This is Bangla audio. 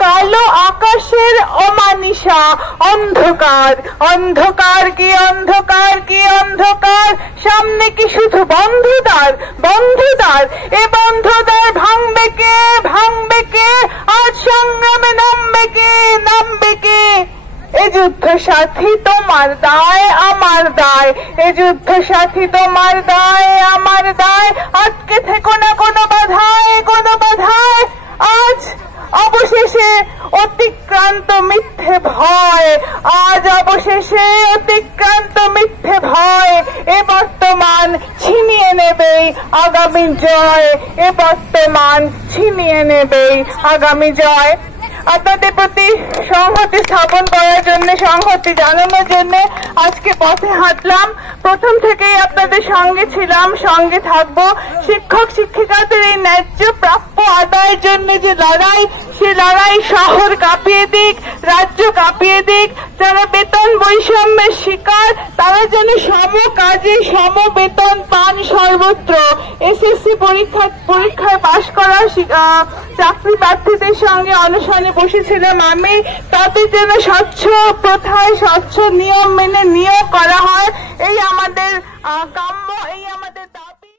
কালো আকাশের অমানিসা অন্ধকার, অন্ধকার কি অন্ধকার কি অন্ধকার, সামনে কি শুধু বন্ধদ্বার, বন্ধদ্বার, এ বন্ধদ্বার ভাঙবে কে, ভাঙবে কে, আজ সংগ্রামে নামবে কে, নামবে কে। এ যুদ্ধ সাথী তোমার দায় আমার দায়, এ যুদ্ধ সাথী তোমার দায় আমার দায়, আটকে থেকো না কোনো বাধায়, কোনো বাধায়। আজ অবশেষে অতিক্রান্ত মিথ্যে ভয়, আজ অবশেষে অতিক্রান্ত মিথ্যে ভয়, এ বর্তমান ছিনিয়ে নেবেই আগামী জয়, এ বর্তমান ছিনিয়ে নেবেই আগামী জয়। আপনাদের প্রতি সংহতি স্থাপন করার জন্য, সংহতি জানানোর জন্য আজকে পথে হাঁটলাম। প্রথম থেকেই আপনাদের সঙ্গে ছিলাম, সঙ্গে থাকবো। শিক্ষক শিক্ষিকাদের এই ন্যায্য প্রাপ্য আদায়ের জন্য যে লড়াই, সে লড়াই শহর কাঁপিয়ে দিক, রাজ্য কাঁপিয়ে দিক। যারা বেতন বৈষম্যের শিকার, তারা যেন সম কাজে সম বেতন পান সর্বত্র। এসএসসি পরীক্ষায় পাশ করা চাকরি প্রার্থীদের সঙ্গে অনশনে বসেছিলাম আমি, তাদের যেন স্বচ্ছ প্রথায়, স্বচ্ছ নিয়ম মেনে নিয়োগ করা হয়, এই আমাদের কাম্য, এই আমাদের